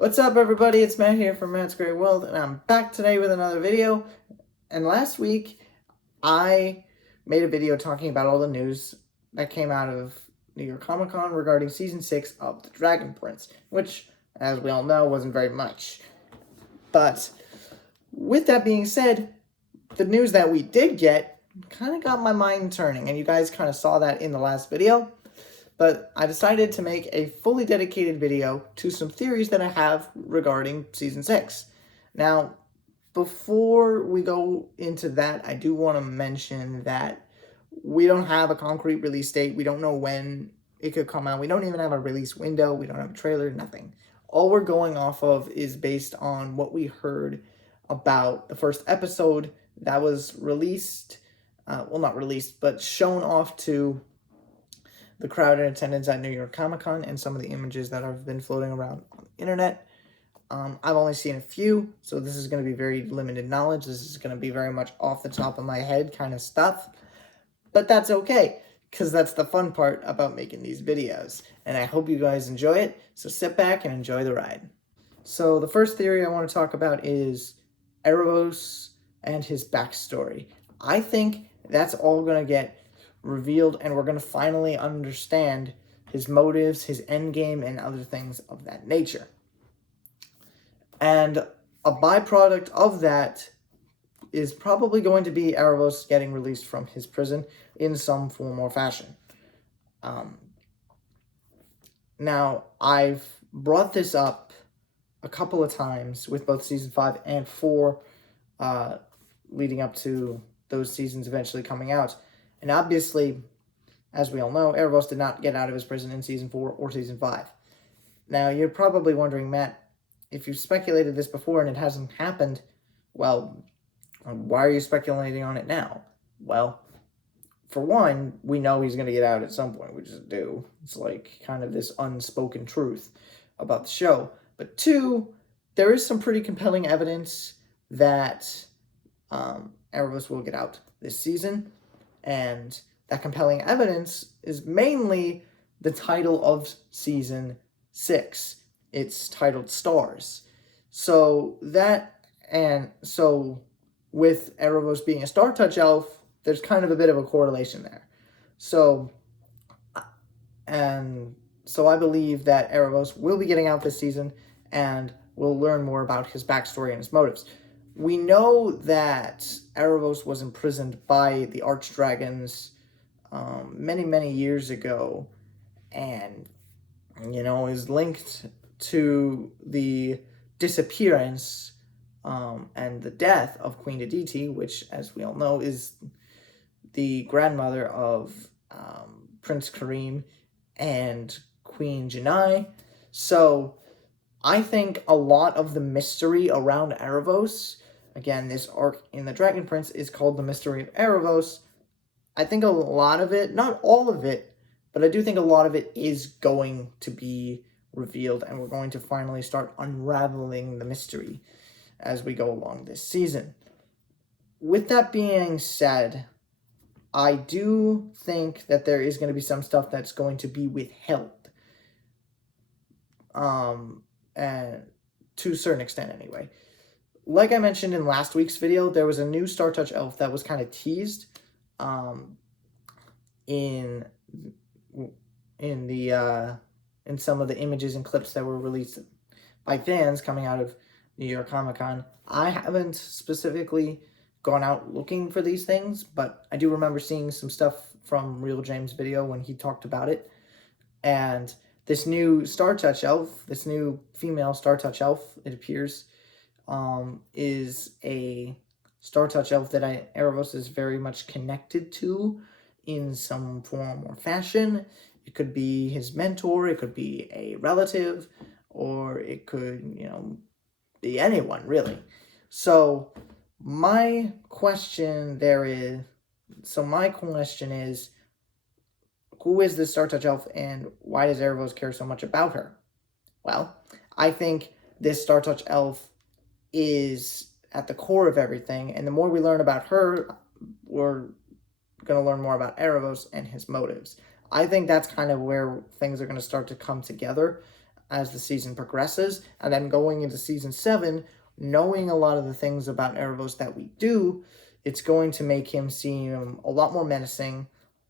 What's up, everybody? It's Matt here from Matt's Great World, and I'm back today with another video. And last week, I made a video talking about all the news that came out of New York Comic Con regarding Season 6 of The Dragon Prince, which, as we all know, wasn't very much. But with that being said, the news that we did get kind of got my mind turning, and you guys kind of saw that in the last video. But I decided to make a fully dedicated video to some theories that I have regarding Season 6. Now, before we go into that, I do want to mention that we don't have a concrete release date. We don't know when it could come out. We don't even have a release window. We don't have a trailer, nothing. All we're going off of is based on what we heard about the first episode that was released. Not released, but shown off to the crowd in attendance at New York Comic Con and some of the images that have been floating around on the internet. I've only seen a few, so this is going to be very limited knowledge. This is going to be very much off the top of my head kind of stuff. But that's okay, because that's the fun part about making these videos. And I hope you guys enjoy it, so sit back and enjoy the ride. So the first theory I want to talk about is Erebos and his backstory. I think that's all going to get revealed, and we're going to finally understand his motives, his endgame, and other things of that nature. And a byproduct of that is probably going to be Erebos getting released from his prison in some form or fashion. Now, I've brought this up a couple of times with both Season 5 and 4 leading up to those seasons eventually coming out. And obviously, as we all know, Erebos did not get out of his prison in Season 4 or Season 5. Now, you're probably wondering, Matt, if you've speculated this before and it hasn't happened, well, why are you speculating on it now? Well, for one, we know he's going to get out at some point. We just do. It's like kind of this unspoken truth about the show. But two, there is some pretty compelling evidence that Erebos will get out this season. And that compelling evidence is mainly the title of Season 6. It's titled Stars. So with Erebos being a Star Touch elf, there's kind of a bit of a correlation there. So I believe that Erebos will be getting out this season, and we'll learn more about his backstory and his motives. We know that Erebos was imprisoned by the Archdragons many, many years ago, and, is linked to the disappearance and the death of Queen Aditi, which, as we all know, is the grandmother of Prince Kareem and Queen Janai. So I think a lot of the mystery around Erebos, again, this arc in The Dragon Prince is called The Mystery of Erebos. I think a lot of it, not all of it, but I do think a lot of it is going to be revealed, and we're going to finally start unraveling the mystery as we go along this season. With that being said, I do think that there is going to be some stuff that's going to be withheld. And to a certain extent anyway. Like I mentioned in last week's video, there was a new Star Touch elf that was kind of teased in some of the images and clips that were released by fans coming out of New York Comic Con. I haven't specifically gone out looking for these things, but I do remember seeing some stuff from Real James' video when he talked about it. And this new Star Touch elf, this new female Star Touch elf, it appears, is a Star Touch elf that Erebos is very much connected to in some form or fashion. It could be his mentor, it could be a relative, or it could, be anyone, really. So my question is, who is this Star Touch elf, and why does Erebos care so much about her? Well, I think this Star Touch elf is at the core of everything, and the more we learn about her, we're going to learn more about Erebos and his motives. I think that's kind of where things are going to start to come together. as the season progresses, and then going into season 7, knowing a lot of the things about Erebos that we do, it's going to make him seem a lot more menacing,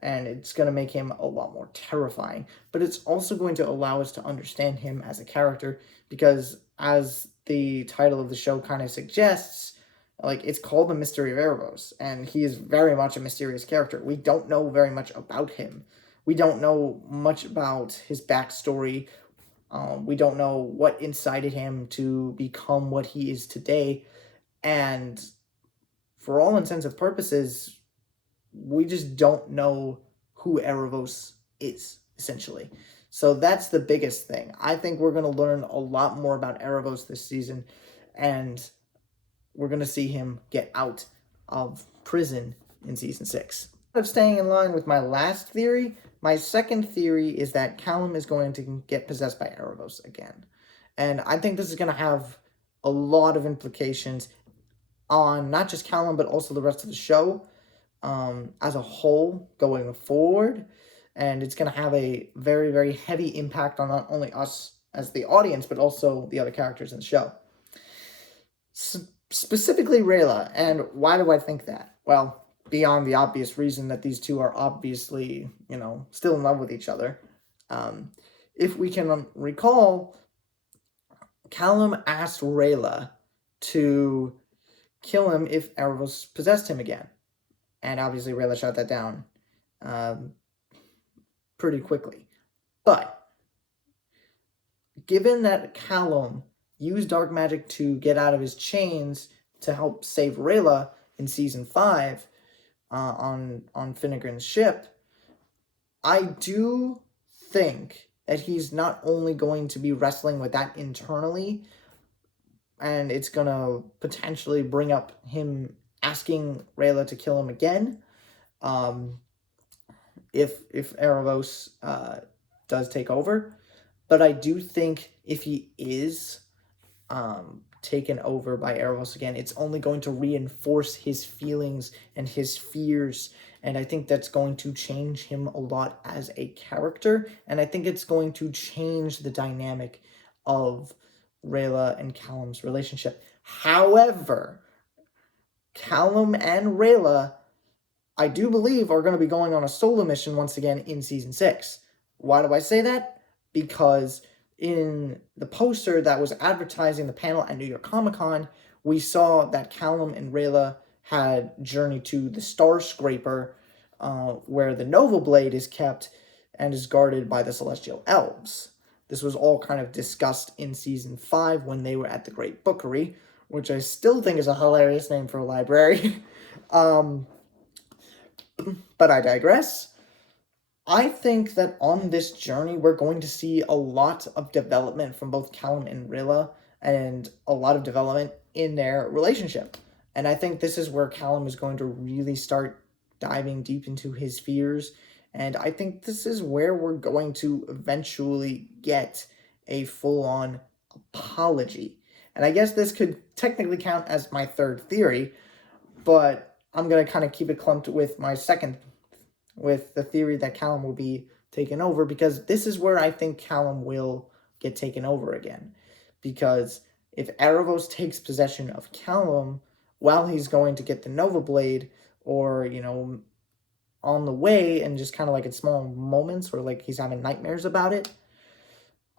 and it's going to make him a lot more terrifying. But it's also going to allow us to understand him as a character, because as the title of the show kind of suggests, like, it's called The Mystery of Erebos, and he is very much a mysterious character. We don't know very much about him. We don't know much about his backstory. We don't know what incited him to become what he is today. And for all intents and purposes, we just don't know who Erebos is, essentially. So that's the biggest thing. I think we're going to learn a lot more about Erebos this season, and we're going to see him get out of prison in season 6. Of staying in line with my last theory, my second theory is that Callum is going to get possessed by Erebos again. And I think this is going to have a lot of implications on not just Callum, but also the rest of the show as a whole going forward. And it's going to have a very, very heavy impact on not only us as the audience, but also the other characters in the show. Specifically Rayla. And why do I think that? Well, beyond the obvious reason that these two are obviously, still in love with each other. If we can recall, Callum asked Rayla to kill him if Erebos possessed him again. And obviously Rayla shot that down pretty quickly. But given that Callum used dark magic to get out of his chains to help save Rayla in season 5 on Finnegran's ship, I do think that he's not only going to be wrestling with that internally, and it's going to potentially bring up him asking Rayla to kill him again, if Erebos does take over. But I do think if he is taken over by Erebos again, it's only going to reinforce his feelings and his fears, and I think that's going to change him a lot as a character, and I think it's going to change the dynamic of Rayla and Callum's relationship. However, Callum and Rayla, I do believe, are going to be going on a solo mission once again in season 6. Why do I say that? Because in the poster that was advertising the panel at New York Comic Con, we saw that Callum and Rayla had journeyed to the Star Scraper, where the Nova Blade is kept and is guarded by the Celestial Elves. This was all kind of discussed in season 5 when they were at the Great Bookery, which I still think is a hilarious name for a library. But I digress. I think that on this journey, we're going to see a lot of development from both Callum and Rayla, and a lot of development in their relationship. And I think this is where Callum is going to really start diving deep into his fears. And I think this is where we're going to eventually get a full-on apology. And I guess this could technically count as my third theory, but I'm going to kind of keep it clumped with my second, with the theory that Callum will be taken over, because this is where I think Callum will get taken over again. Because if Erebos takes possession of Callum while he's going to get the Nova Blade, or, on the way, and just kind of like in small moments where like he's having nightmares about it,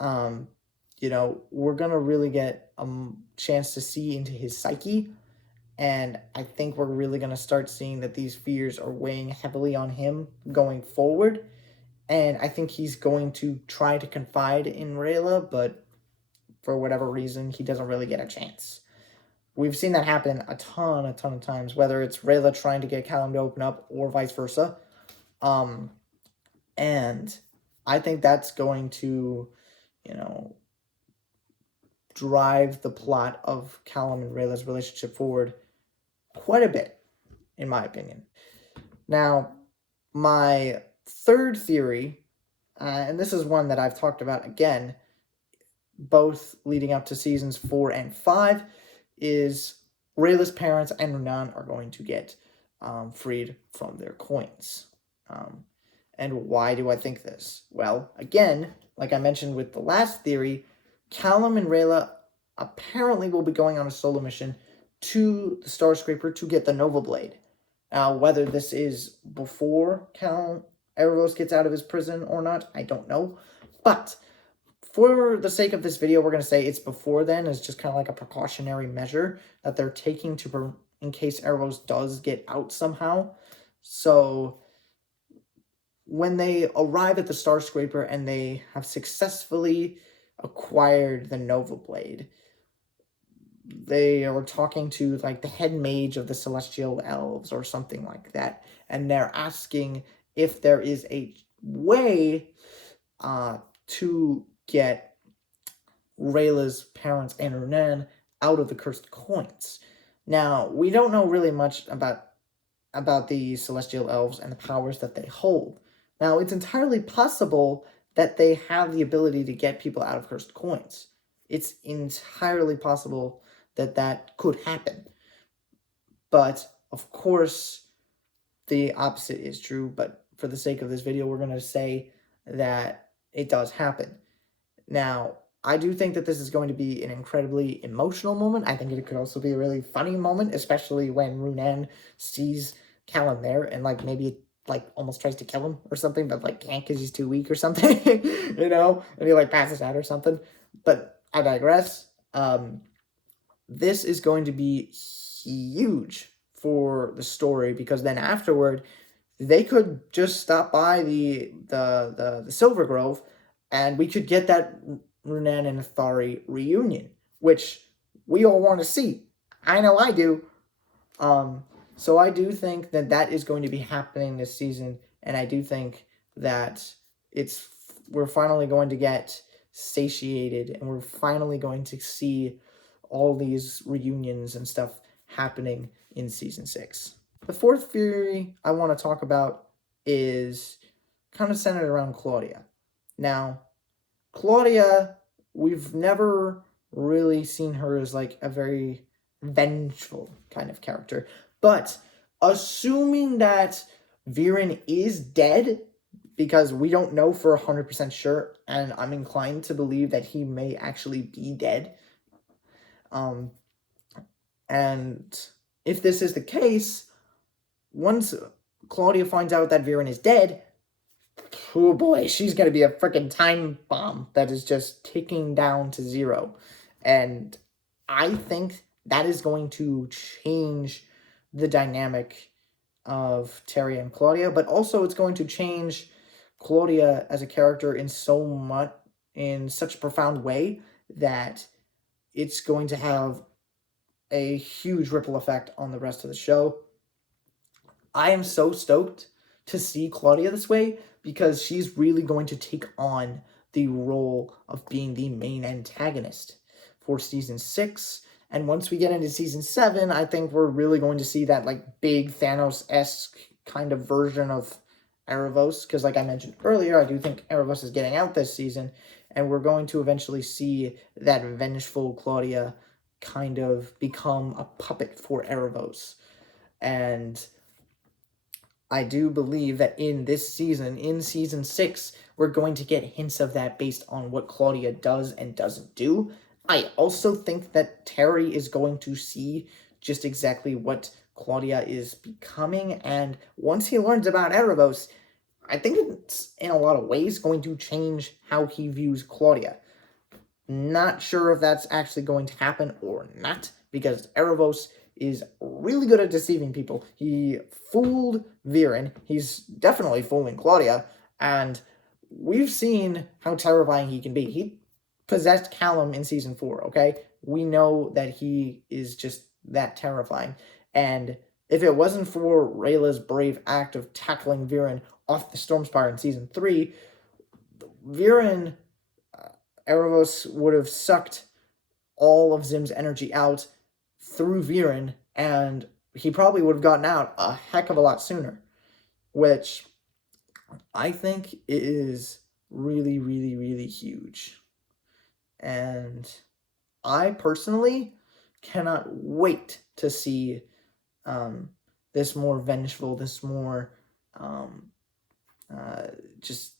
we're going to really get a chance to see into his psyche. And I think we're really going to start seeing that these fears are weighing heavily on him going forward. And I think he's going to try to confide in Rayla, but for whatever reason, he doesn't really get a chance. We've seen that happen a ton of times, whether it's Rayla trying to get Callum to open up or vice versa. And I think that's going to, drive the plot of Callum and Rayla's relationship forward quite a bit, in my opinion. Now, my third theory, and this is one that I've talked about again, both leading up to seasons 4 and 5, is Rayla's parents and Renan are going to get freed from their coins. And why do I think this? Well, again, like I mentioned with the last theory, Callum and Rayla apparently will be going on a solo mission to the Star Scraper to get the Nova Blade. Now, whether this is before Callum Erebos gets out of his prison or not, I don't know. But for the sake of this video, we're going to say it's before then. It's just kind of like a precautionary measure that they're taking to in case Erebos does get out somehow. So when they arrive at the Star Scraper and they have successfully acquired the Nova Blade, they are talking to like the head mage of the Celestial Elves or something like that, and they're asking if there is a way to get Rayla's parents and Renan out of the cursed coins. Now, we don't know really much about the Celestial Elves and the powers that they hold. Now, it's entirely possible that they have the ability to get people out of cursed coins. It's entirely possible that that could happen. But, of course, the opposite is true. But for the sake of this video, we're going to say that it does happen. Now, I do think that this is going to be an incredibly emotional moment. I think it could also be a really funny moment, especially when Runan sees Callum there and, like, maybe it, like, almost tries to kill him or something, but, like, can't because he's too weak or something, you know? And he, like, passes out or something. But I digress. This is going to be huge for the story because then afterward, they could just stop by the Silver Grove and we could get that Runan and Athari reunion, which we all want to see. I know I do. So I do think that that is going to be happening this season, and I do think that we're finally going to get satiated, and we're finally going to see all these reunions and stuff happening in Season 6. The fourth theory I want to talk about is kind of centered around Claudia. Now, Claudia, we've never really seen her as like a very vengeful kind of character. But assuming that Viren is dead, because we don't know for 100% sure, and I'm inclined to believe that he may actually be dead. And if this is the case, once Claudia finds out that Viren is dead, oh boy, she's going to be a freaking time bomb that is just ticking down to zero. And I think that is going to change the dynamic of Terry and Claudia, but also it's going to change Claudia as a character in such a profound way that it's going to have a huge ripple effect on the rest of the show. I am so stoked to see Claudia this way because she's really going to take on the role of being the main antagonist for Season 6. And once we get into Season 7, I think we're really going to see that like big Thanos-esque kind of version of Erebos. Because like I mentioned earlier, I do think Erebos is getting out this season. And we're going to eventually see that vengeful Claudia kind of become a puppet for Erebos. And I do believe that in this season, in Season 6, we're going to get hints of that based on what Claudia does and doesn't do. I also think that Terry is going to see just exactly what Claudia is becoming, and once he learns about Erebos, I think it's in a lot of ways going to change how he views Claudia. Not sure if that's actually going to happen or not, because Erebos is really good at deceiving people. He fooled Viren. He's definitely fooling Claudia, and we've seen how terrifying he can be. He possessed Callum in Season 4, okay? We know that he is just that terrifying. And if it wasn't for Rayla's brave act of tackling Viren off the Stormspire in Season 3, Viren, Erebos would have sucked all of Zim's energy out through Viren, and he probably would have gotten out a heck of a lot sooner, which I think is really, really, really huge. And I personally cannot wait to see this more vengeful, this more just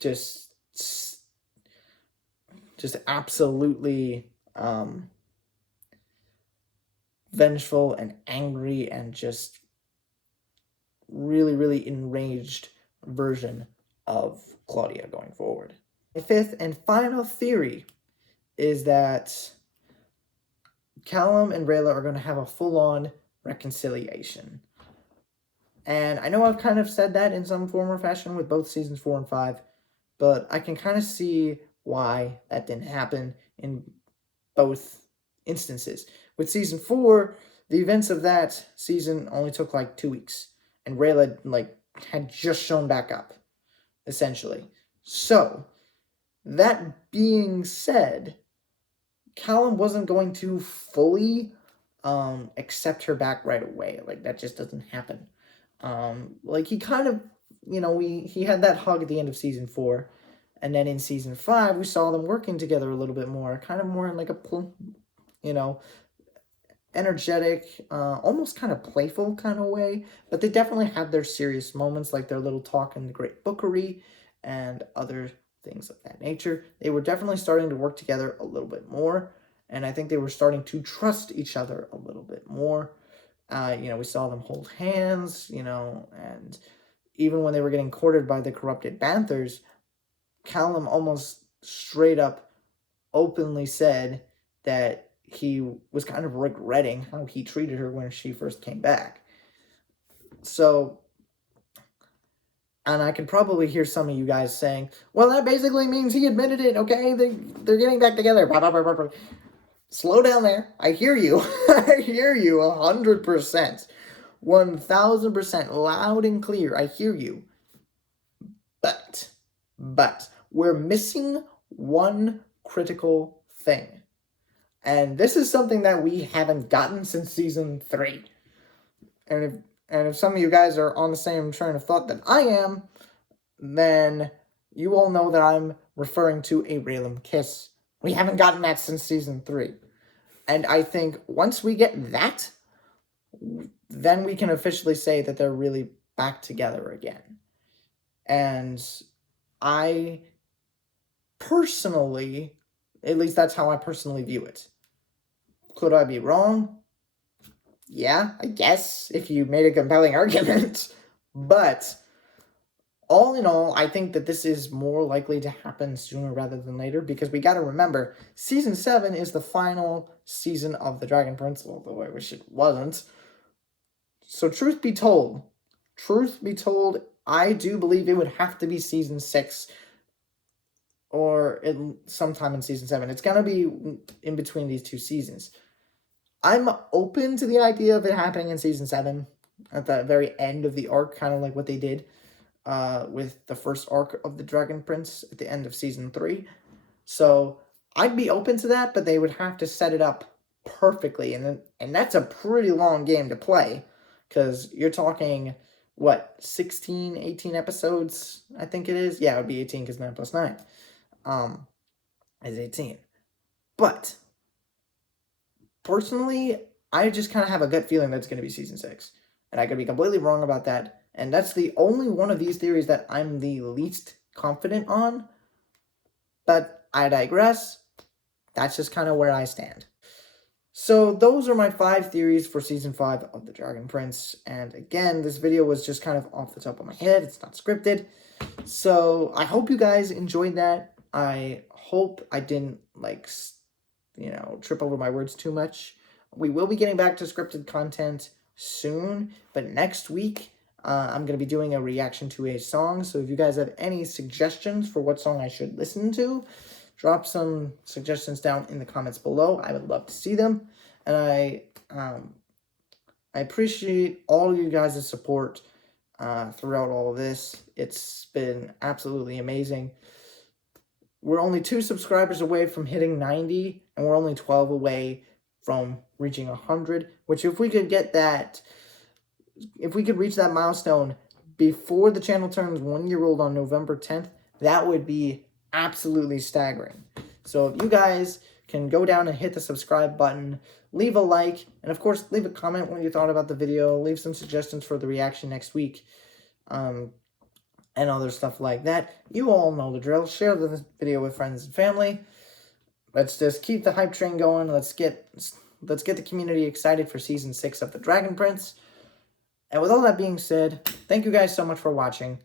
just absolutely vengeful and angry and just really enraged version of Claudia going forward. My fifth and final theory is that Callum and Rayla are going to have a full-on reconciliation. And I know I've kind of said that in some form or fashion with both seasons 4 and 5, but I can kind of see why that didn't happen in both instances. With season 4, the events of that season only took like 2 weeks, and Rayla had just shown back up, essentially. So, that being said, Callum wasn't going to fully accept her back right away. Like, that just doesn't happen. He kind of, he had that hug at the end of season 4, and then in season 5, we saw them working together a little bit more, kind of more in like a, energetic, almost kind of playful kind of way, but they definitely had their serious moments, like their little talk in the Great Bookery and other things of that nature. They were definitely starting to work together a little bit more, and I think they were starting to trust each other a little bit more. We saw them hold hands, and even when they were getting courted by the corrupted Banthers, Callum almost straight up openly said that he was kind of regretting how he treated her when she first came back. So, and I can probably hear some of you guys saying, well, that basically means he admitted it, okay? They're getting back together. Slow down there. I hear you. I hear you 100%. 1000% loud and clear. I hear you. But, we're missing one critical thing. And this is something that we haven't gotten since season 3. And if some of you guys are on the same train of thought that I am, then you all know that I'm referring to a Rayla kiss. We haven't gotten that since season 3. And I think once we get that, then we can officially say that they're really back together again. And I personally, at least that's how I personally view it. Could I be wrong? Yeah, I guess, if you made a compelling argument. But all in all, I think that this is more likely to happen sooner rather than later, because we got to remember, season 7 is the final season of The Dragon Prince, although I wish it wasn't. So truth be told, I do believe it would have to be season 6 or sometime in season 7. It's going to be in between these two seasons. I'm open to the idea of it happening in season 7 at the very end of the arc, kind of like what they did with the first arc of The Dragon Prince at the end of season 3. So I'd be open to that, but they would have to set it up perfectly, and that's a pretty long game to play, because you're talking, 16, 18 episodes, I think it is? Yeah, it would be 18, because 9 plus 9 is 18. But personally, I just kind of have a gut feeling that it's going to be season 6. And I could be completely wrong about that. And that's the only one of these theories that I'm the least confident on. But I digress. That's just kind of where I stand. So those are my 5 theories for season 5 of The Dragon Prince. And again, this video was just kind of off the top of my head. It's not scripted. So I hope you guys enjoyed that. I hope I didn't, trip over my words too much. We will be getting back to scripted content soon, but next week I'm going to be doing a reaction to a song. So if you guys have any suggestions for what song I should listen to, drop some suggestions down in the comments below. I would love to see them. And I appreciate all of you guys' support throughout all of this. It's been absolutely amazing. We're only 2 subscribers away from hitting 90, and we're only 12 away from reaching 100, which if we could reach that milestone before the channel turns 1 year old on November 10th, that would be absolutely staggering. So if you guys can go down and hit the subscribe button, leave a like, and of course, leave a comment what you thought about the video, leave some suggestions for the reaction next week. and other stuff like that. You all know the drill. Share the video with friends and family. Let's just keep the hype train going. Let's get the community excited for Season 6 of The Dragon Prince. And with all that being said, thank you guys so much for watching.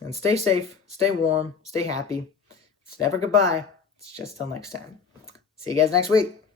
And stay safe, stay warm, stay happy. It's never goodbye. It's just till next time. See you guys next week.